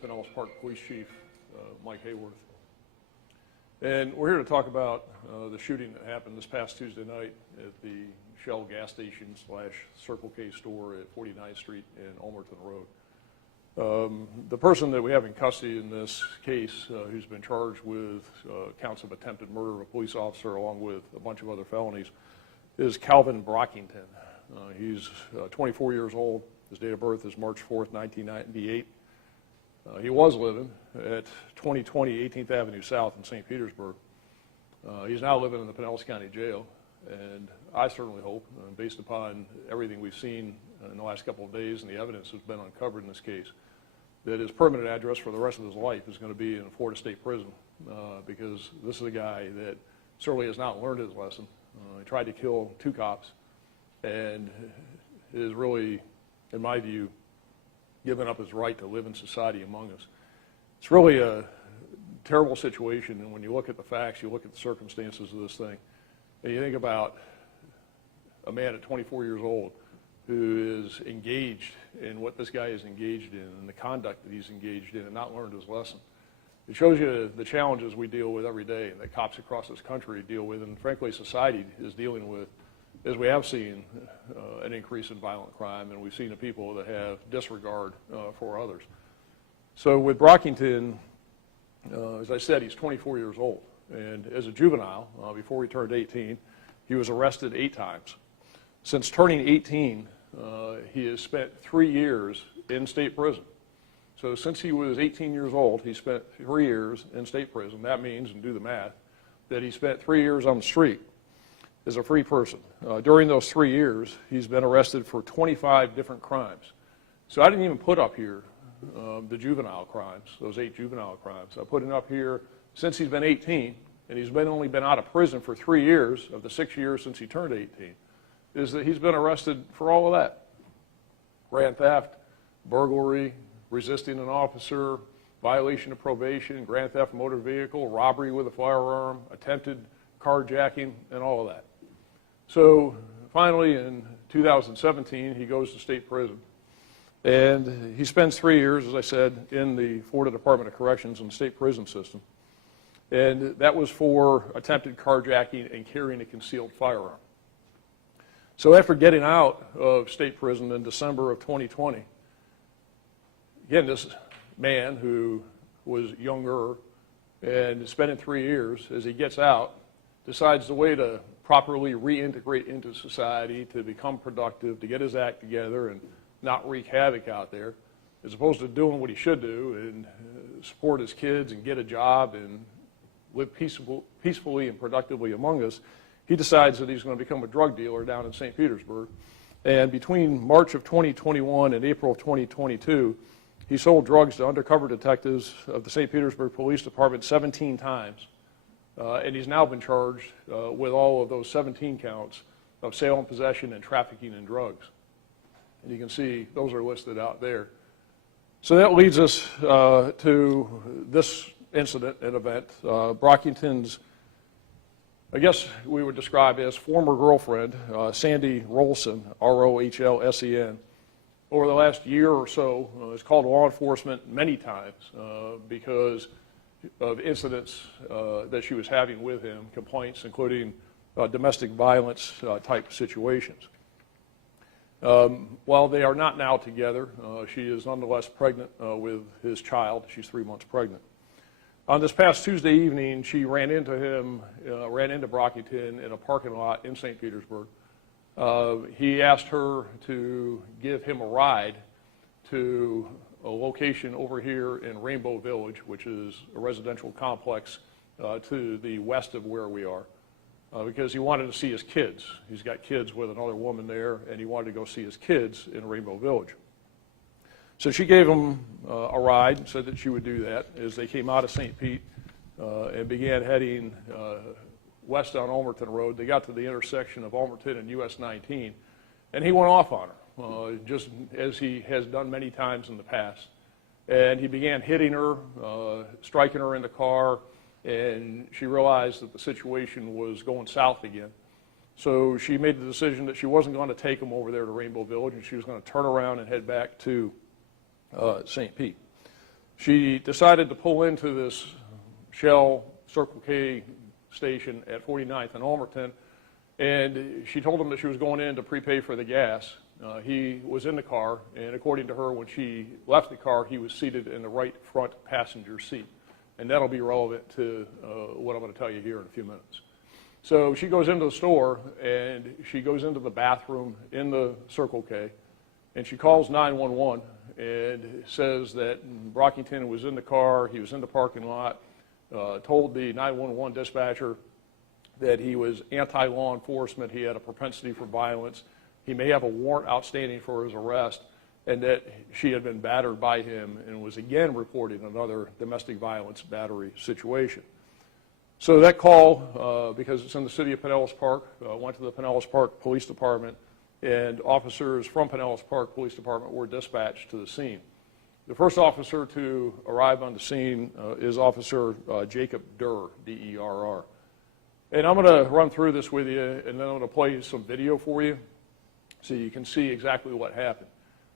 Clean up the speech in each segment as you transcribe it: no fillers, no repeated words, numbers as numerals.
Pinellas Park Police Chief Mike Hayworth. And we're here to talk about the shooting that happened this past Tuesday night at the Shell gas station / Circle K store at 49th Street and Ulmerton Road. The person that we have in custody in this case, who's been charged with counts of attempted murder of a police officer along with a bunch of other felonies, is Calvin Brockington. He's 24 years old. His date of birth is March 4th, 1998. He was living at 2020 18th Avenue South in St. Petersburg. He's now living in the Pinellas County Jail, and I certainly hope, based upon everything we've seen in the last couple of days and the evidence that's been uncovered in this case, that his permanent address for the rest of his life is going to be in a Florida State prison, because this is a guy that certainly has not learned his lesson. He tried to kill 2 cops and is really, in my view, given up his right to live in society among us. It's really a terrible situation, and when you look at the facts, you look at the circumstances of this thing, and you think about a man at 24 years old who is engaged in what this guy is engaged in and the conduct that he's engaged in and not learned his lesson. It shows you the challenges we deal with every day and that cops across this country deal with, and frankly society is dealing with, as we have seen an increase in violent crime, and we've seen the people that have disregard for others. So with Brockington, as I said, he's 24 years old, and as a juvenile, before he turned 18, he was arrested 8 times. Since turning 18, he has spent 3 years in state prison. So since he was 18 years old, he spent 3 years in state prison. That means, and do the math, that he spent 3 years on the street as a free person. During those 3 years, he's been arrested for 25 different crimes. So I didn't even put up here the juvenile crimes, those 8 juvenile crimes. I put it up here since he's been 18, and he's only been out of prison for 3 years of the 6 years since he turned 18, is that he's been arrested for all of that. Grand theft, burglary, resisting an officer, violation of probation, grand theft motor vehicle, robbery with a firearm, attempted carjacking, and all of that. So finally in 2017, he goes to state prison. And he spends 3 years, as I said, in the Florida Department of Corrections and the state prison system. And that was for attempted carjacking and carrying a concealed firearm. So after getting out of state prison in December of 2020, again, this man who was younger and spending 3 years, as he gets out, decides the way to properly reintegrate into society, to become productive, to get his act together and not wreak havoc out there, as opposed to doing what he should do and support his kids and get a job and live peacefully and productively among us, he decides that he's going to become a drug dealer down in St. Petersburg. And between March of 2021 and April of 2022, he sold drugs to undercover detectives of the St. Petersburg Police Department 17 times. And he's now been charged with all of those 17 counts of sale and possession and trafficking in drugs. And you can see those are listed out there. So that leads us to this incident and event. Brockington's, I guess we would describe as former girlfriend, Sandy Rohlsen, R-O-H-L-S-E-N, over the last year or so has called law enforcement many times because of incidents that she was having with him, complaints including domestic violence type situations. While they are not now together, she is nonetheless pregnant with his child. She's 3 months pregnant. On this past Tuesday evening, she ran into Brockington in a parking lot in St. Petersburg. He asked her to give him a ride to a location over here in Rainbow Village, which is a residential complex to the west of where we are, because he wanted to see his kids. He's got kids with another woman there, and he wanted to go see his kids in Rainbow Village. So she gave him a ride and said that she would do that as they came out of St. Pete and began heading west on Ulmerton Road. They got to the intersection of Ulmerton and US 19, and he went off on her, just as he has done many times in the past. And he began hitting her, striking her in the car, and she realized that the situation was going south again. So she made the decision that she wasn't going to take him over there to Rainbow Village, and she was going to turn around and head back to St. Pete. She decided to pull into this Shell Circle K station at 49th and Almerton, and she told him that she was going in to prepay for the gas. He was in the car, and according to her, when she left the car, he was seated in the right front passenger seat. And that'll be relevant to what I'm going to tell you here in a few minutes. So she goes into the store, and she goes into the bathroom in the Circle K, and she calls 911 and says that Brockington was in the car, he was in the parking lot, told the 911 dispatcher that he was anti-law enforcement, he had a propensity for violence, he may have a warrant outstanding for his arrest, and that she had been battered by him and was again reporting another domestic violence battery situation. So that call, because it's in the city of Pinellas Park, went to the Pinellas Park Police Department, and officers from Pinellas Park Police Department were dispatched to the scene. The first officer to arrive on the scene is Officer Jacob Durr, D-E-R-R. And I'm going to run through this with you, and then I'm going to play some video for you so you can see exactly what happened.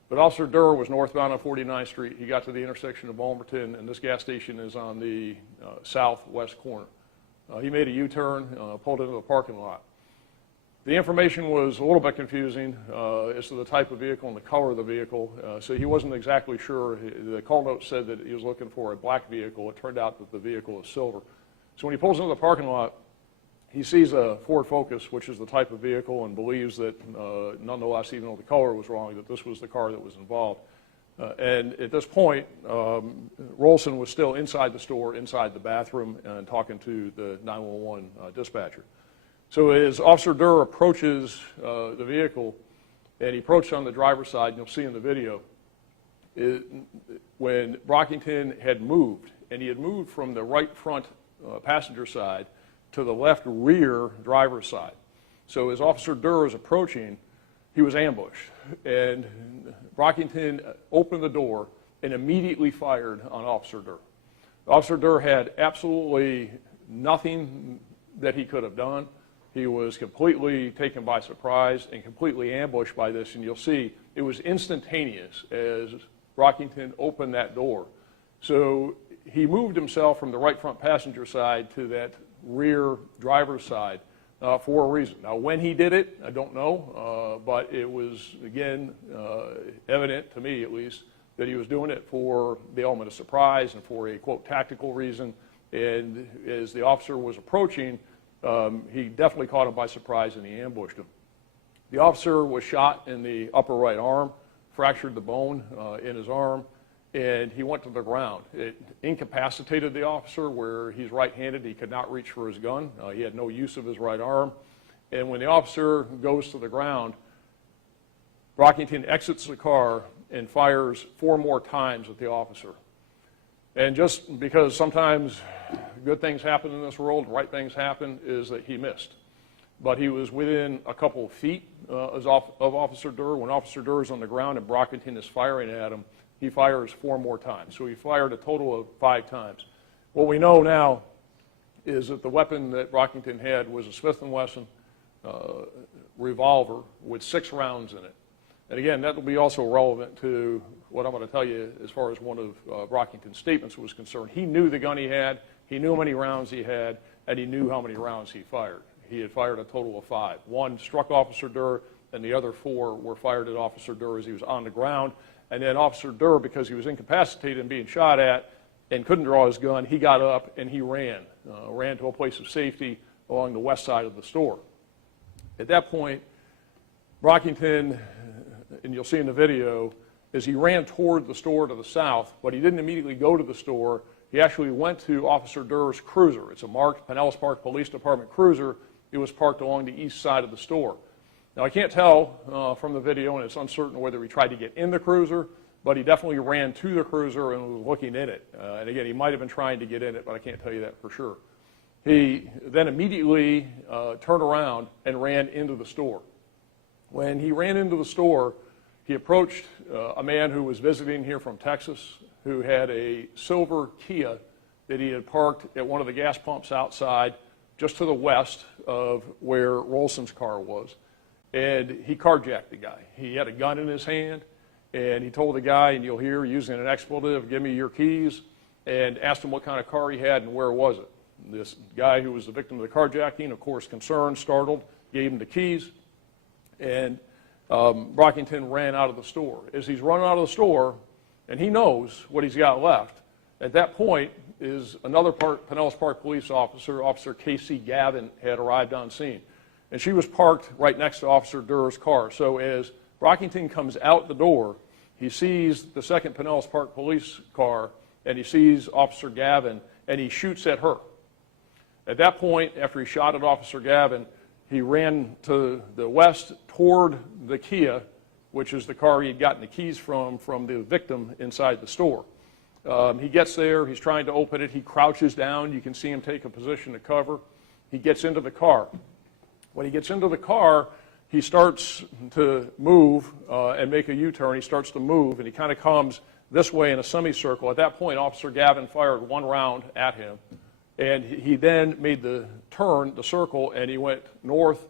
But Officer Durr was northbound on 49th Street. He got to the intersection of Almerton, and this gas station is on the southwest corner. He made a U-turn, pulled into the parking lot. The information was a little bit confusing as to the type of vehicle and the color of the vehicle, so he wasn't exactly sure. The call note said that he was looking for a black vehicle. It turned out that the vehicle is silver. So when he pulls into the parking lot, he sees a Ford Focus, which is the type of vehicle, and believes that nonetheless, even though the color was wrong, that this was the car that was involved. And at this point, Rolson was still inside the store, inside the bathroom, and talking to the 911 dispatcher. So as Officer Durr approaches the vehicle, and he approached on the driver's side, and you'll see in the video, when Brockington had moved, and he had moved from the right front passenger side to the left rear driver's side. So as Officer Durr was approaching, he was ambushed, and Brockington opened the door and immediately fired on Officer Durr. Officer Durr had absolutely nothing that he could have done. He was completely taken by surprise and completely ambushed by this, and you'll see it was instantaneous as Brockington opened that door. So he moved himself from the right front passenger side to that rear driver's side for a reason. Now, when he did it, I don't know, but it was, again, evident to me, at least, that he was doing it for the element of surprise and for a, quote, tactical reason. And as the officer was approaching, he definitely caught him by surprise and he ambushed him. The officer was shot in the upper right arm, fractured the bone in his arm, and he went to the ground. It incapacitated the officer where he's right-handed. He could not reach for his gun. He had no use of his right arm. And when the officer goes to the ground, Brockington exits the car and fires 4 more times at the officer. And just because sometimes good things happen in this world, right things happen, is that he missed. But he was within a couple of feet of Officer Durr. When Officer Durr is on the ground and Brockington is firing at him, he fires 4 more times. So he fired a total of 5 times. What we know now is that the weapon that Brockington had was a Smith & Wesson revolver with 6 rounds in it. And again, that will be also relevant to what I'm going to tell you as far as one of Brockington's statements was concerned. He knew the gun he had, he knew how many rounds he had, and he knew how many rounds he fired. He had fired a total of 5. 1 struck Officer Durr, and the other 4 were fired at Officer Durr as he was on the ground. And then Officer Durr, because he was incapacitated and being shot at and couldn't draw his gun, he got up and he ran to a place of safety along the west side of the store. At that point, Brockington, and you'll see in the video, as he ran toward the store to the south, but he didn't immediately go to the store. He actually went to Officer Durr's cruiser. It's a marked Pinellas Park Police Department cruiser. It was parked along the east side of the store. Now, I can't tell from the video, and it's uncertain whether he tried to get in the cruiser, but he definitely ran to the cruiser and was looking in it. And again, he might have been trying to get in it, but I can't tell you that for sure. He then immediately turned around and ran into the store. When he ran into the store, he approached a man who was visiting here from Texas, who had a silver Kia that he had parked at one of the gas pumps outside, just to the west of where Rolson's car was. And he carjacked the guy. He had a gun in his hand, and he told the guy, and you'll hear using an expletive, "Give me your keys," and asked him what kind of car he had and where was it. This guy who was the victim of the carjacking, of course, concerned, startled, gave him the keys, and Brockington ran out of the store. As he's running out of the store, and he knows what he's got left, at that point is another Pinellas Park police officer, Officer Casey Gavin, had arrived on scene. And she was parked right next to Officer Durr's car. So as Brockington comes out the door, he sees the second Pinellas Park police car, and he sees Officer Gavin, and he shoots at her. At that point, after he shot at Officer Gavin, he ran to the west toward the Kia, which is the car he had gotten the keys from the victim inside the store. He gets there, he's trying to open it, he crouches down, you can see him take a position to cover. He gets into the car. When he gets into the car, he starts to move and make a U-turn. He starts to move, and he kind of comes this way in a semicircle. At that point, Officer Gavin fired one round at him, and he then made the turn, the circle, and he went north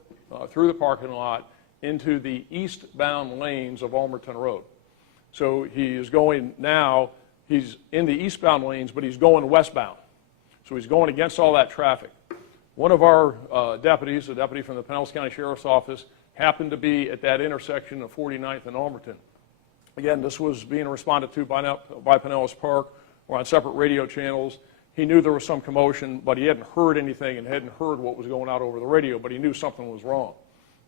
through the parking lot into the eastbound lanes of Almerton Road. So he is going now, he's in the eastbound lanes, but he's going westbound. So he's going against all that traffic. One of our deputies, a deputy from the Pinellas County Sheriff's Office, happened to be at that intersection of 49th and Almerton. Again, this was being responded to by Pinellas Park or on separate radio channels. He knew there was some commotion, but he hadn't heard anything and hadn't heard what was going out over the radio, but he knew something was wrong.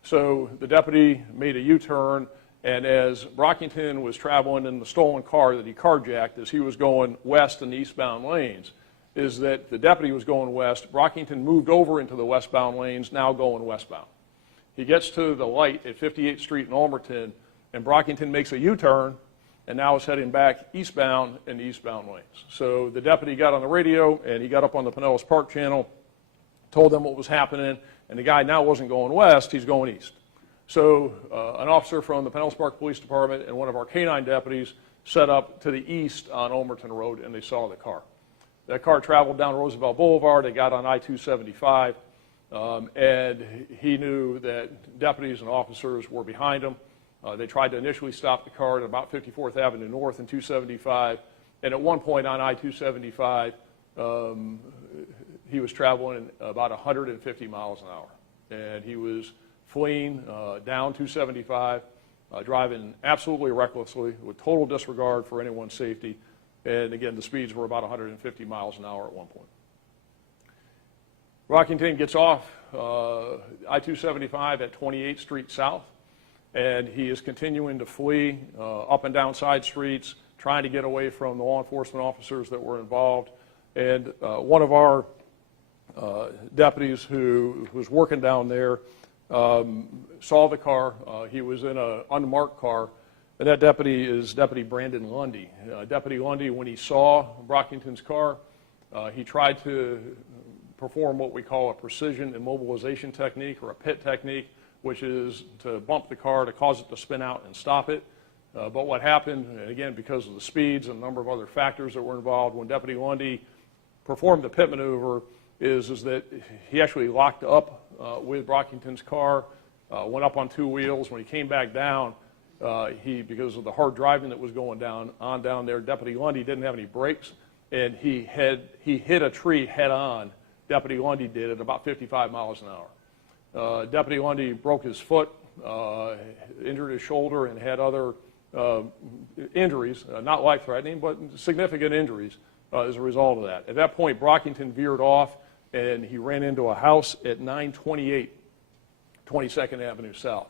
So the deputy made a U-turn, and as Brockington was traveling in the stolen car that he carjacked, as he was going west in the eastbound lanes, is that the deputy was going west. Brockington moved over into the westbound lanes, now going westbound. He gets to the light at 58th Street in Almerton, and Brockington makes a U-turn, and now is heading back eastbound in the eastbound lanes. So the deputy got on the radio, and he got up on the Pinellas Park channel, told them what was happening, and the guy now wasn't going west, he's going east. So an officer from the Pinellas Park Police Department and one of our canine deputies set up to the east on Almerton Road, and they saw the car. That car traveled down Roosevelt Boulevard. They got on I-275, and he knew that deputies and officers were behind him. They tried to initially stop the car at about 54th Avenue North and 275, and at one point on I-275, he was traveling about 150 miles an hour, and he was fleeing down 275, driving absolutely recklessly with total disregard for anyone's safety. And again, the speeds were about 150 miles an hour at one point. Brockington gets off I-275 at 28th Street South, and he is continuing to flee up and down side streets, trying to get away from the law enforcement officers that were involved. And one of our deputies who was working down there saw the car. He was in an unmarked car. And that deputy is Deputy Brandon Lundy. Deputy Lundy, when he saw Brockington's car, he tried to perform what we call a precision immobilization technique or a pit technique, which is to bump the car to cause it to spin out and stop it. But what happened, and again, because of the speeds and a number of other factors that were involved, when Deputy Lundy performed the pit maneuver, is that he actually locked up with Brockington's car, went up on two wheels. When he came back down, because of the hard driving that was going down there, Deputy Lundy didn't have any brakes, and he hit a tree head on. Deputy Lundy did at about 55 miles an hour. Deputy Lundy broke his foot, injured his shoulder, and had other injuries, not life-threatening, but significant injuries as a result of that. At that point, Brockington veered off, and he ran into a house at 928 22nd Avenue South.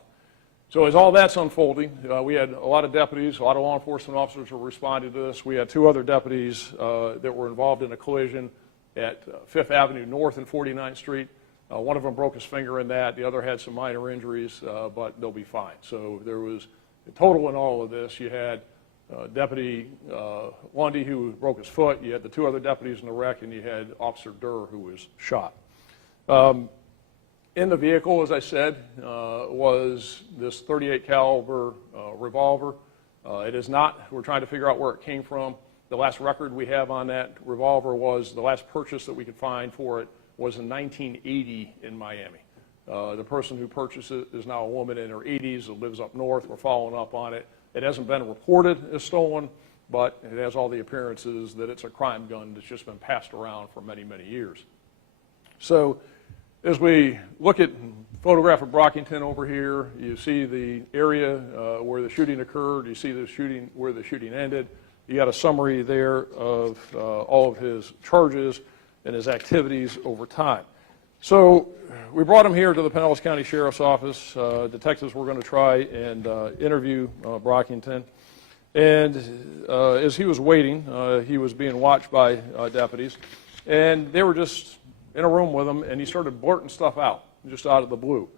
So as all that's unfolding, we had a lot of deputies, a lot of law enforcement officers who responded to this. We had two other deputies that were involved in a collision at 5th Avenue North and 49th Street. One of them broke his finger in that. The other had some minor injuries, but they'll be fine. So there was, a total in all of this, you had Deputy Lundy, who broke his foot. You had the two other deputies in the wreck, and you had Officer Durr, who was shot. In the vehicle, as I said, was this .38 caliber revolver. It is not, we're trying to figure out where it came from. The last record we have on that revolver was, the last purchase that we could find for it was in 1980 in Miami. The person who purchased it is now a woman in her 80s that lives up north. We're following up on it. It hasn't been reported as stolen, but it has all the appearances that it's a crime gun that's just been passed around for many, many years. So as we look at photograph of Brockington over here, you see the area where the shooting occurred. You see the shooting where the shooting ended. You got a summary there of all of his charges and his activities over time. So we brought him here to the Pinellas County Sheriff's Office. Detectives were going to try and interview Brockington. And as he was waiting, he was being watched by deputies. And they were just in a room with him, and he started blurting stuff out, just out of the blue.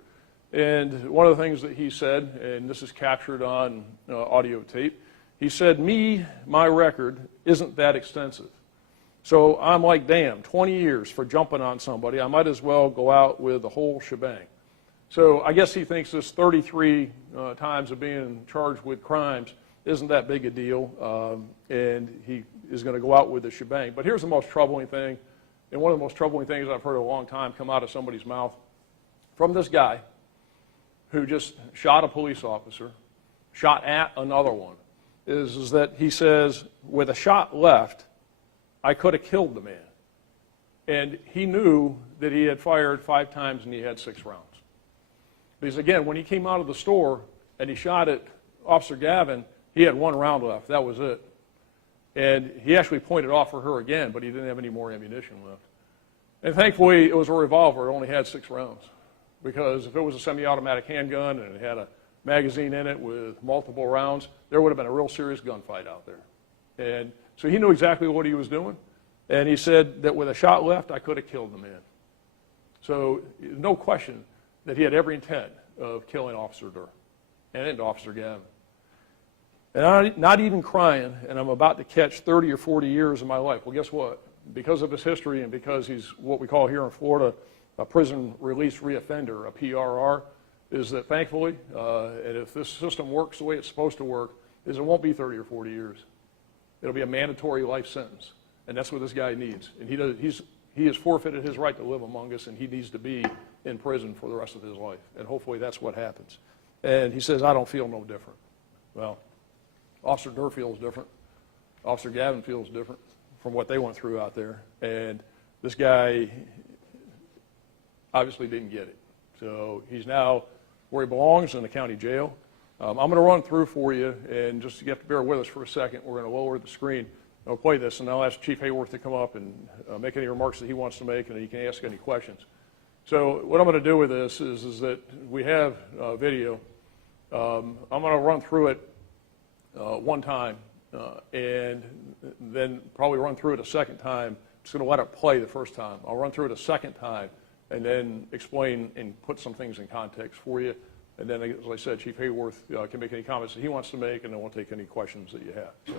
And one of the things that he said, and this is captured on audio tape, he said, my record isn't that extensive. So I'm like, damn, 20 years for jumping on somebody. I might as well go out with the whole shebang. So I guess he thinks this 33 times of being charged with crimes isn't that big a deal, and he is going to go out with the shebang. But here's the most troubling thing, and one of the most troubling things I've heard in a long time come out of somebody's mouth from this guy who just shot a police officer, shot at another one, is that he says, with a shot left, I could have killed the man. And he knew that he had fired 5 times and he had 6 rounds. Because again, when he came out of the store and he shot at Officer Gavin, he had 1 round left. That was it. And he actually pointed off for her again, but he didn't have any more ammunition left. And thankfully, it was a revolver. It only had 6 rounds. Because if it was a semi-automatic handgun and it had a magazine in it with multiple rounds, there would have been a real serious gunfight out there. And so he knew exactly what he was doing. And he said that with a shot left, I could have killed the man. So no question that he had every intent of killing Officer Durr and Officer Gavin. And I'm not even crying, and I'm about to catch 30 or 40 years of my life. Well, guess what? Because of his history and because he's what we call here in Florida a prison release reoffender, a PRR, is that thankfully, and if this system works the way it's supposed to work, is it won't be 30 or 40 years. It'll be a mandatory life sentence, and that's what this guy needs. And he has forfeited his right to live among us, and he needs to be in prison for the rest of his life. And hopefully that's what happens. And he says, I don't feel no different. Well, Officer Durr feels different. Officer Gavin feels different from what they went through out there. And this guy obviously didn't get it. So he's now where he belongs, in the county jail. I'm going to run through for you, and just you have to bear with us for a second. We're going to lower the screen. I'll play this, and I'll ask Chief Hayworth to come up and make any remarks that he wants to make, and he can ask any questions. So what I'm going to do with this is that we have video. I'm going to run through it one time, and then probably run through it a second time. I'm just going to let it play the first time. I'll run through it a second time, and then explain and put some things in context for you. And then, as I said, Chief Hayworth can make any comments that he wants to make, and then we'll take any questions that you have. So.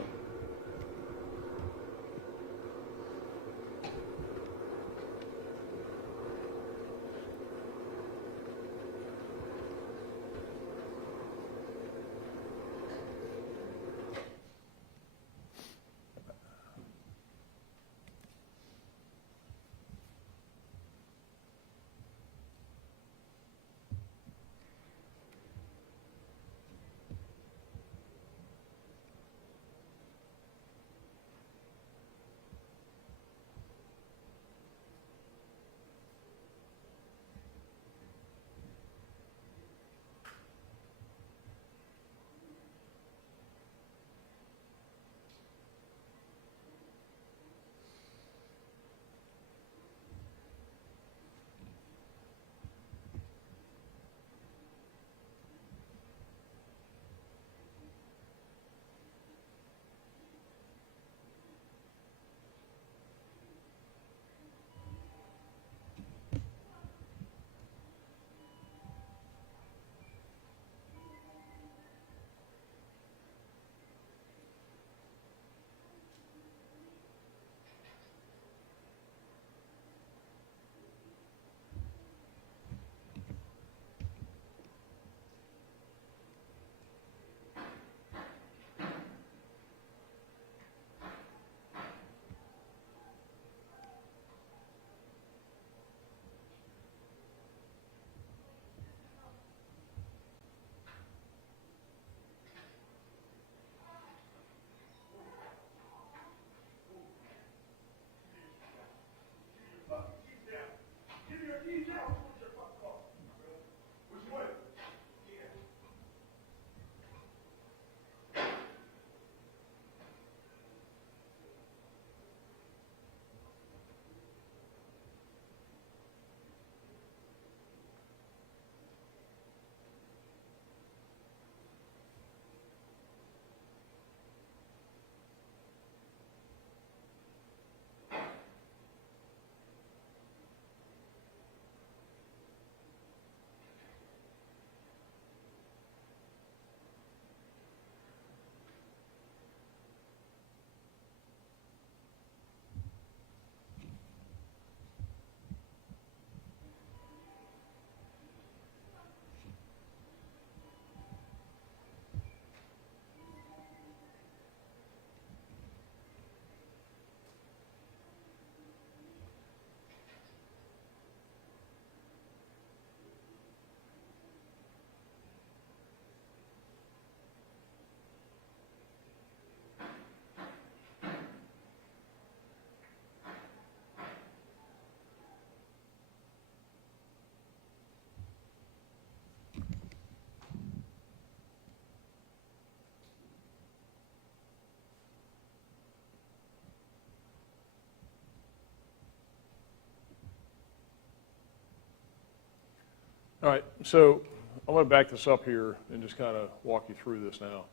All right, so I'm going to back this up here and just kind of walk you through this now.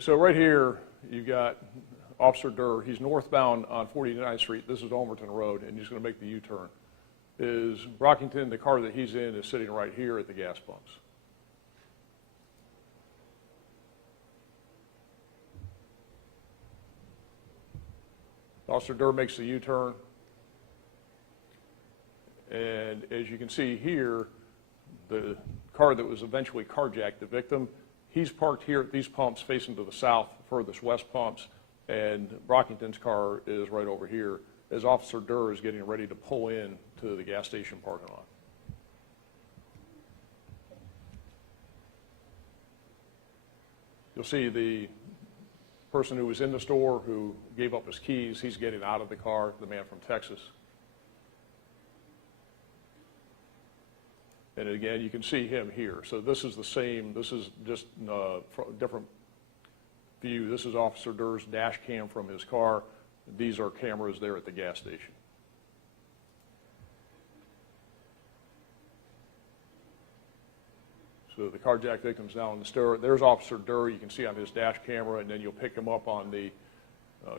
So right here, you've got Officer Durr. He's northbound on 49th Street. This is Ulmerton Road, and he's going to make the U-turn. Is Brockington, the car that he's in, is sitting right here at the gas pumps. Officer Durr makes the U-turn, and as you can see here, the car that was eventually carjacked, the victim, he's parked here at these pumps facing to the south, furthest west pumps, and Brockington's car is right over here as Officer Durr is getting ready to pull in to the gas station parking lot. You'll see the person who was in the store who gave up his keys, he's getting out of the car, the man from Texas. And again, you can see him here. So this is the same, this is just a different view. This is Officer Durr's dash cam from his car. These are cameras there at the gas station. So the carjacked victim's now in the store. There's Officer Durr, you can see on his dash camera, and then you'll pick him up on the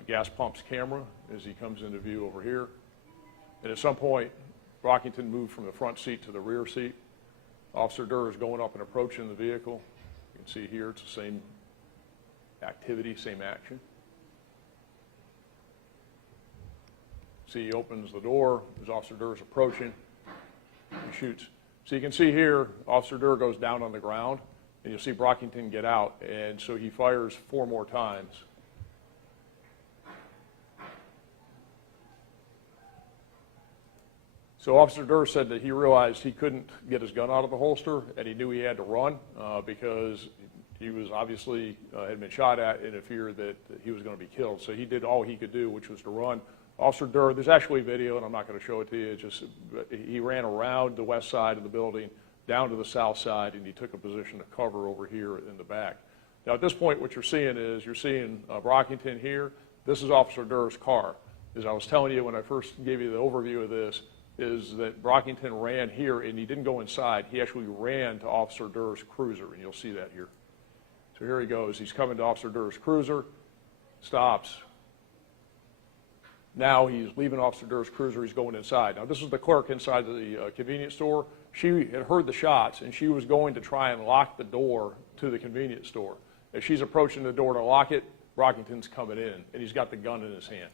gas pump's camera as he comes into view over here. And at some point, Brockington moved from the front seat to the rear seat. Officer Durr is going up and approaching the vehicle. You can see here it's the same activity, same action. See, he opens the door as Officer Durr is approaching. He shoots. So you can see here, Officer Durr goes down on the ground, and you'll see Brockington get out, and so he fires 4 more times. So Officer Durr said that he realized he couldn't get his gun out of the holster, and he knew he had to run because he was obviously had been shot at in a fear that he was going to be killed. So he did all he could do, which was to run. Officer Durr, there's actually video, and I'm not going to show it to you. It's just he ran around the west side of the building, down to the south side, and he took a position of cover over here in the back. Now, at this point, what you're seeing is you're seeing Brockington here. This is Officer Durr's car. As I was telling you when I first gave you the overview of this, is that Brockington ran here, and he didn't go inside. He actually ran to Officer Durr's cruiser, and you'll see that here. So here he goes. He's coming to Officer Durr's cruiser, stops. Now he's leaving Officer Durr's cruiser. He's going inside. Now, this is the clerk inside the convenience store. She had heard the shots, and she was going to try and lock the door to the convenience store. As she's approaching the door to lock it, Brockington's coming in, and he's got the gun in his hand.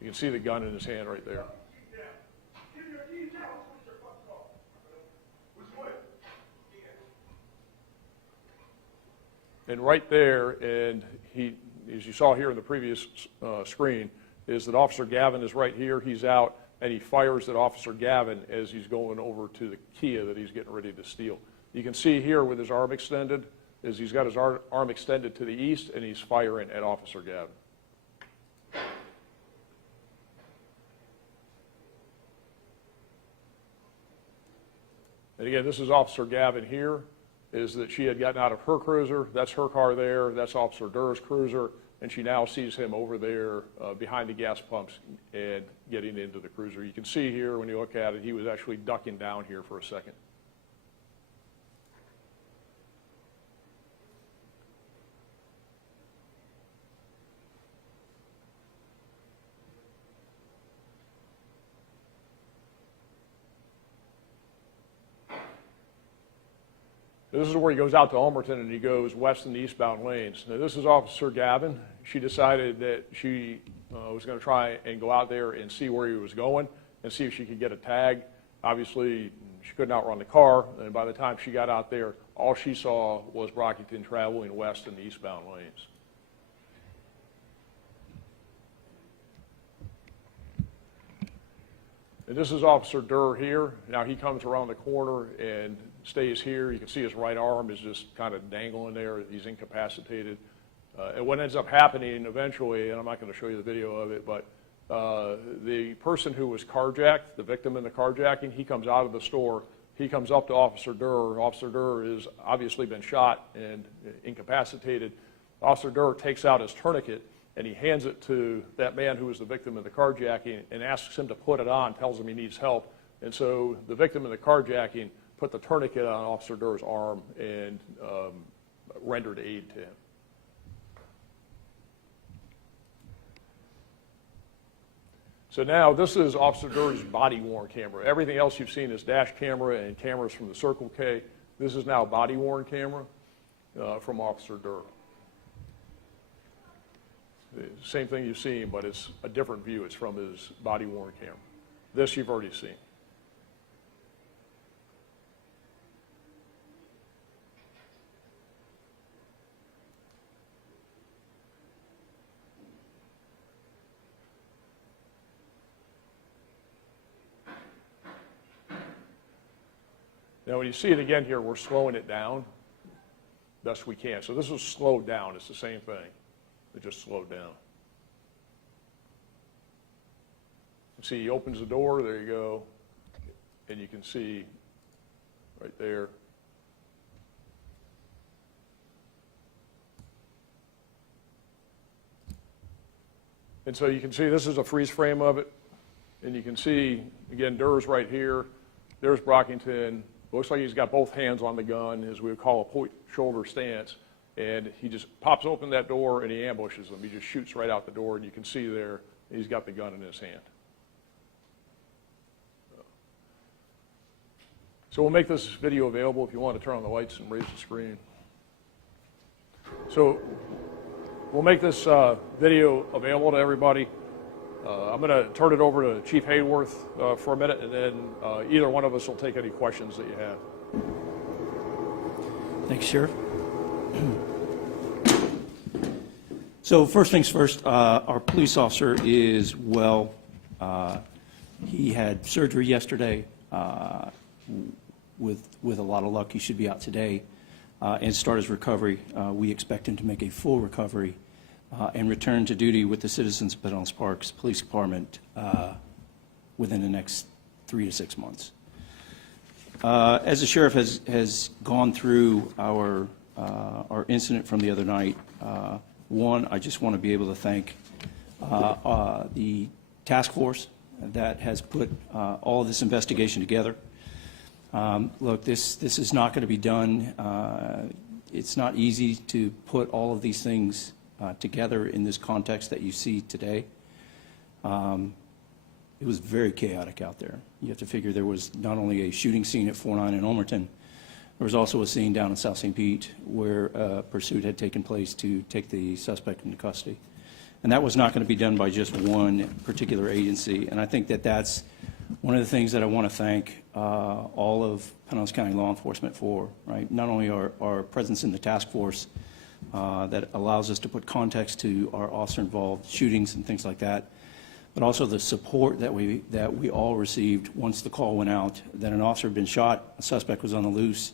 You can see the gun in his hand right there. And right there, and he, as you saw here in the previous screen, is that Officer Gavin is right here. He's out, and he fires at Officer Gavin as he's going over to the Kia that he's getting ready to steal. You can see here with his arm extended, is he's got his arm extended to the east, and he's firing at Officer Gavin. And again, this is Officer Gavin here, is that she had gotten out of her cruiser. That's her car there. That's Officer Durr's cruiser. And she now sees him over there behind the gas pumps and getting into the cruiser. You can see here when you look at it, he was actually ducking down here for a second. This is where he goes out to Ulmerton, and he goes west and eastbound lanes. Now, this is Officer Gavin. She decided that she was going to try and go out there and see where he was going and see if she could get a tag. Obviously, she couldn't outrun the car, and by the time she got out there, all she saw was Brockington traveling west in the eastbound lanes. And this is Officer Durr here. Now he comes around the corner and stays here. You can see his right arm is just kind of dangling there. He's incapacitated. And what ends up happening eventually, and I'm not going to show you the video of it, but the person who was carjacked, the victim in the carjacking, he comes out of the store He comes up to Officer Durr. Officer Durr has obviously been shot and incapacitated. Officer Durr takes out his tourniquet and he hands it to that man who was the victim of the carjacking and asks him to put it on, tells him he needs help. And so the victim of the carjacking put the tourniquet on Officer Durr's arm and rendered aid to him. So now this is Officer Durr's body-worn camera. Everything else you've seen is dash camera and cameras from the Circle K. This is now body-worn camera from Officer Durr. Same thing you've seen, but it's a different view. It's from his body-worn camera. This you've already seen. Now, when you see it again here, we're slowing it down best we can. So this is slowed down. It's the same thing. It just slowed down. See, he opens the door. There you go. And you can see right there. And so you can see this is a freeze frame of it. And you can see, again, Durr's right here. There's Brockington. Looks like he's got both hands on the gun, as we would call a point shoulder stance. And he just pops open that door and he ambushes them. He just shoots right out the door, and you can see there he's got the gun in his hand. So we'll make this video available if you want to turn on the lights and raise the screen. So we'll make this video available to everybody. I'm going to turn it over to Chief Hayworth for a minute, and then either one of us will take any questions that you have. Thanks, Sheriff. So first things first, our police officer is well. He had surgery yesterday. With a lot of luck, he should be out today and start his recovery. We expect him to make a full recovery and return to duty with the citizens of Pinellas Park's Police Department within the next 3 to 6 months. As the sheriff has gone through our incident from the other night, one, I just want to be able to thank the task force that has put all of this investigation together. Look, this is not going to be done. It's not easy to put all of these things together in this context that you see today. It was very chaotic out there. You have to figure there was not only a shooting scene at 4-9 in Ulmerton, there was also a scene down in South St. Pete where a pursuit had taken place to take the suspect into custody. And that was not going to be done by just one particular agency. And I think that that's one of the things that I want to thank all of Pinellas County law enforcement for, right? Not only our presence in the task force that allows us to put context to our officer-involved shootings and things like that, but also the support that we all received once the call went out that an officer had been shot, a suspect was on the loose,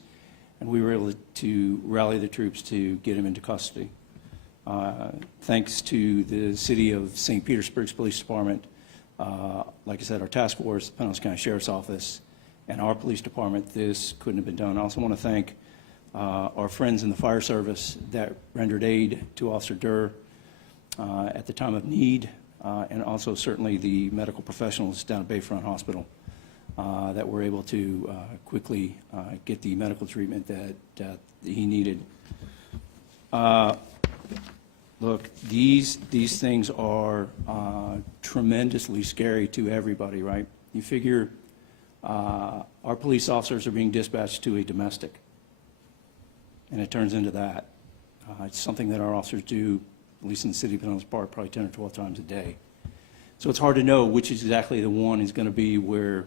and we were able to rally the troops to get him into custody. Thanks to the City of St. Petersburg's Police Department, like I said, our task force, the Pinellas County Sheriff's Office, and our police department, this couldn't have been done. I also want to thank our friends in the fire service that rendered aid to Officer Durr at the time of need, and also certainly the medical professionals down at Bayfront Hospital that were able to quickly get the medical treatment that he needed. Look, these things are tremendously scary to everybody, right? You figure our police officers are being dispatched to a domestic, and it turns into that. It's something that our officers do, at least in the city of Pinellas Park, probably 10 or 12 times a day. So it's hard to know which is exactly the one is going to be where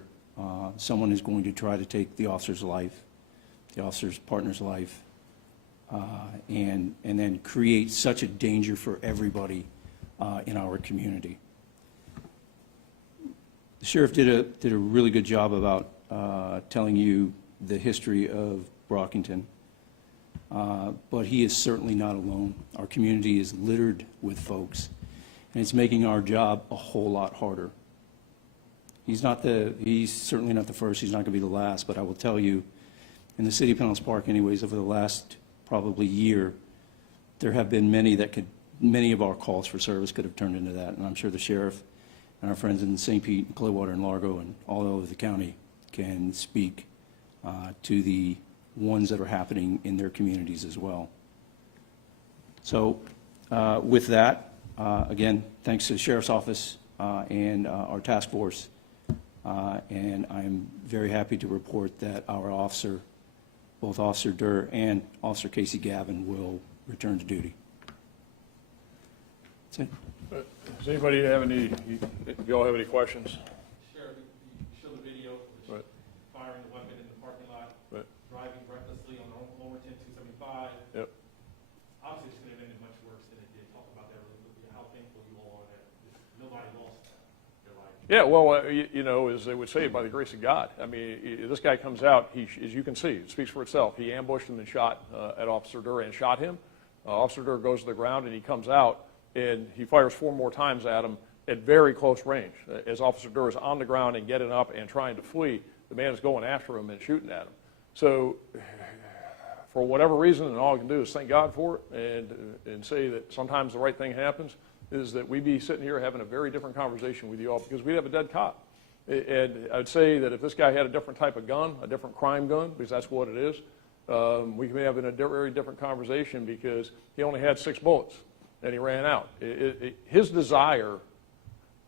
someone is going to try to take the officer's life, the officer's partner's life, and then create such a danger for everybody in our community. The sheriff did a really good job about telling you the history of Brockington, but he is certainly not alone. Our community is littered with folks, and it's making our job a whole lot harder. He's certainly not the first, he's not going to be the last, but I will tell you, in the city of Pinellas Park anyways, over the last probably year, there have been many of our calls for service could have turned into that, and I'm sure the sheriff and our friends in St. Pete, and Clearwater, and Largo, and all over the county can speak to the ones that are happening in their communities as well. So with that, again, thanks to the Sheriff's Office and our task force, and I'm very happy to report that our officer, both Officer Durr and Officer Casey Gavin, will return to duty. That's it. Does anybody have any, you all have any questions? Sheriff, you showed the video of Right. firing the weapon in the parking lot, Right. driving recklessly on Overton 275. Yep. Obviously, this could have ended much worse than it did. Talk about that a little bit, how thankful you all are that nobody lost their life. Yeah, well, you know, as they would say, by the grace of God. I mean, this guy comes out, as you can see, it speaks for itself. He ambushed him and shot at Officer Durr and shot him. Officer Durr goes to the ground and he comes out and he fires 4 more times at him at very close range. As Officer Durr is on the ground and getting up and trying to flee, the man is going after him and shooting at him. So for whatever reason, and all I can do is thank God for it and say that sometimes the right thing happens, is that we'd be sitting here having a very different conversation with you all because we'd have a dead cop. And I'd say that if this guy had a different type of gun, a different crime gun, because that's what it is, we could be having a very different conversation because he only had 6 bullets and he ran out. His desire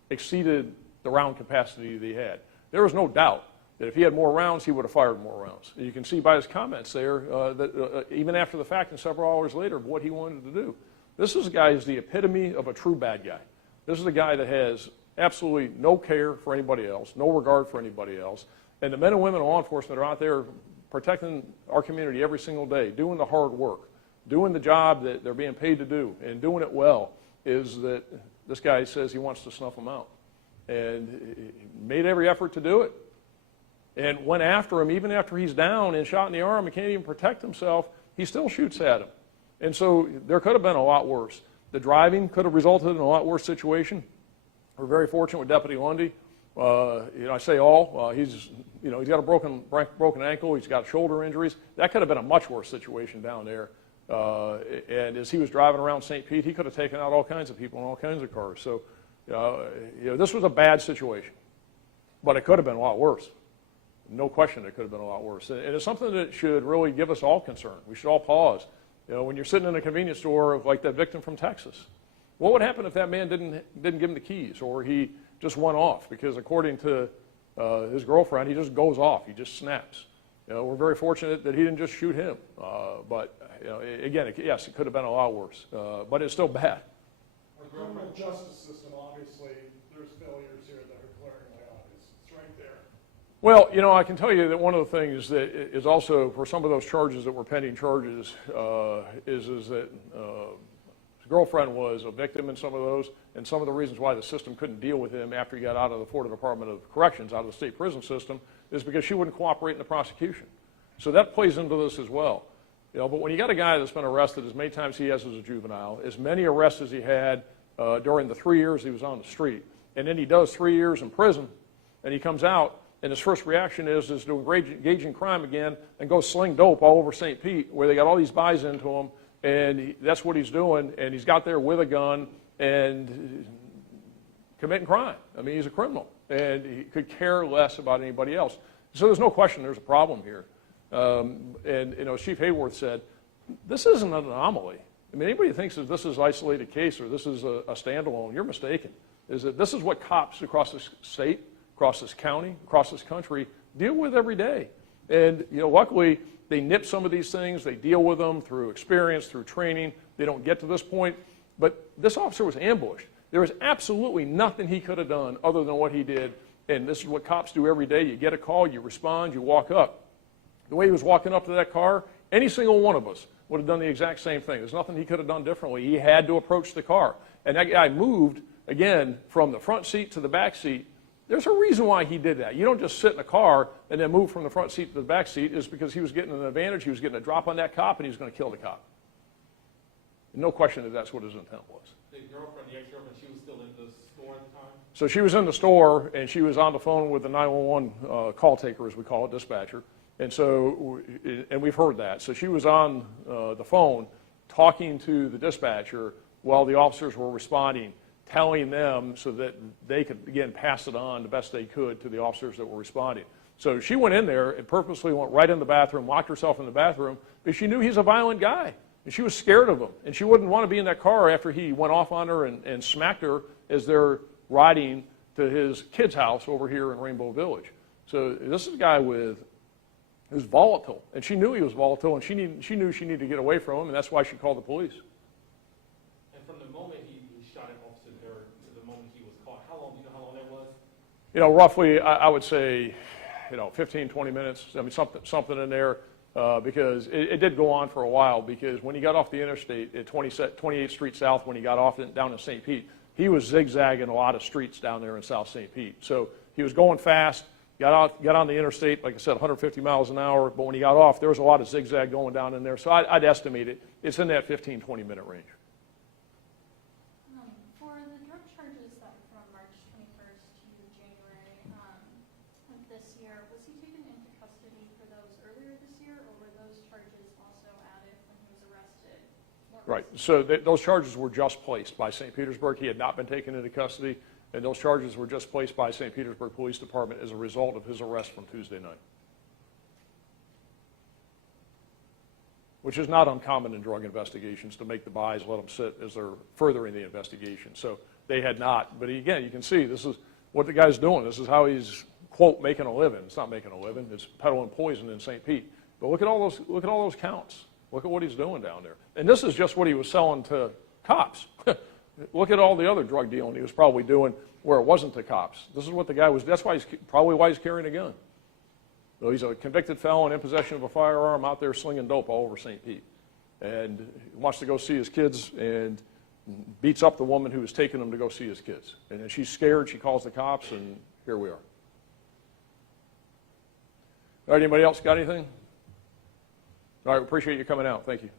exceeded the round capacity that he had. There was no doubt that if he had more rounds, he would have fired more rounds. You can see by his comments there that even after the fact and several hours later of what he wanted to do. This is a guy who's the epitome of a true bad guy. This is a guy that has absolutely no care for anybody else, no regard for anybody else. And the men and women in law enforcement are out there protecting our community every single day, doing the hard work, doing the job that they're being paid to do, and doing it well, is that this guy says he wants to snuff them out. And he made every effort to do it. And went after him, even after he's down and shot in the arm and can't even protect himself, he still shoots at him. And so there could have been a lot worse. The driving could have resulted in a lot worse situation. We're very fortunate with Deputy Lundy. I say all. He's got a broken ankle. He's got shoulder injuries. That could have been a much worse situation down there. And as he was driving around St. Pete, he could have taken out all kinds of people in all kinds of cars. So, this was a bad situation, but it could have been a lot worse. No question, it could have been a lot worse. And it's something that should really give us all concern. We should all pause. When you're sitting in a convenience store like that victim from Texas, what would happen if that man didn't give him the keys, or he just went off? Because according to his girlfriend, he just goes off. He just snaps. We're very fortunate that he didn't just shoot him. But again, yes, it could have been a lot worse. But it's still bad. Our criminal justice system, obviously, there's failures here that are glaringly obvious. It's right there. Well, I can tell you that one of the things that is also for some of those charges that were pending charges is that his girlfriend was a victim in some of those, and some of the reasons why the system couldn't deal with him after he got out of the Florida Department of Corrections, out of the state prison system, is because she wouldn't cooperate in the prosecution. So that plays into this as well. But when you got a guy that's been arrested as many times he has as a juvenile, as many arrests as he had during the 3 years he was on the street, and then he does 3 years in prison, and he comes out, and his first reaction is to engage in crime again and go sling dope all over St. Pete, where they got all these buys into him, and that's what he's doing, and he's got there with a gun and committing crime. I mean, he's a criminal, and he could care less about anybody else. So there's no question there's a problem here. As Chief Hayworth said, this isn't an anomaly. I mean, anybody who thinks that this is an isolated case or this is a standalone, you're mistaken. Is that this is what cops across this state, across this county, across this country deal with every day. And, luckily, they nip some of these things. They deal with them through experience, through training. They don't get to this point. But this officer was ambushed. There was absolutely nothing he could have done other than what he did. And this is what cops do every day. You get a call, you respond, you walk up. The way he was walking up to that car, any single one of us would have done the exact same thing. There's nothing he could have done differently. He had to approach the car. And that guy moved, again, from the front seat to the back seat. There's a reason why he did that. You don't just sit in a car and then move from the front seat to the back seat. It's because he was getting an advantage. He was getting a drop on that cop, and he was going to kill the cop. No question that that's what his intent was. The girlfriend, the ex-girlfriend, she was still in the store at the time? So she was in the store, and she was on the phone with the 911 call taker, as we call it, dispatcher. And so, and we've heard that. So she was on the phone talking to the dispatcher while the officers were responding, telling them so that they could, again, pass it on the best they could to the officers that were responding. So she went in there and purposely went right in the bathroom, locked herself in the bathroom, because she knew he's a violent guy. And she was scared of him. And she wouldn't want to be in that car after he went off on her and smacked her as they're riding to his kid's house over here in Rainbow Village. So this is a guy who's volatile. And she knew he was volatile, and she knew she needed to get away from him, and that's why she called the police. And from the moment he shot at Officer Durr to the moment he was caught, how long, do you know how long that was? You know, roughly, I would say, 15, 20 minutes. I mean, something in there, because it did go on for a while, because when he got off the interstate at 28th Street South, when he got off down in St. Pete, he was zigzagging a lot of streets down there in South St. Pete. So he was going fast, got on the interstate, like I said, 150 miles an hour, but when he got off, there was a lot of zigzag going down in there. So I'd estimate it's in that 15, 20-minute range. For the drug charges that were from March 21st to January of this year, was he taken into custody for those earlier this year, or were those charges also added when he was arrested? Right. So those charges were just placed by St. Petersburg. He had not been taken into custody, and those charges were just placed by St. Petersburg Police Department as a result of his arrest from Tuesday night, which is not uncommon in drug investigations to make the buys, let them sit as they're furthering the investigation. So they had not. But again, you can see this is what the guy's doing. This is how he's, quote, making a living. It's not making a living. It's peddling poison in St. Pete. But look at all those counts. Look at what he's doing down there. And this is just what he was selling to cops. Look at all the other drug dealing he was probably doing where it wasn't to cops. This is what the guy was, that's why probably why he's carrying a gun. So he's a convicted felon in possession of a firearm out there slinging dope all over St. Pete. And he wants to go see his kids and beats up the woman who was taking him to go see his kids. And then she's scared, she calls the cops, and here we are. All right, anybody else got anything? All right, we appreciate you coming out. Thank you.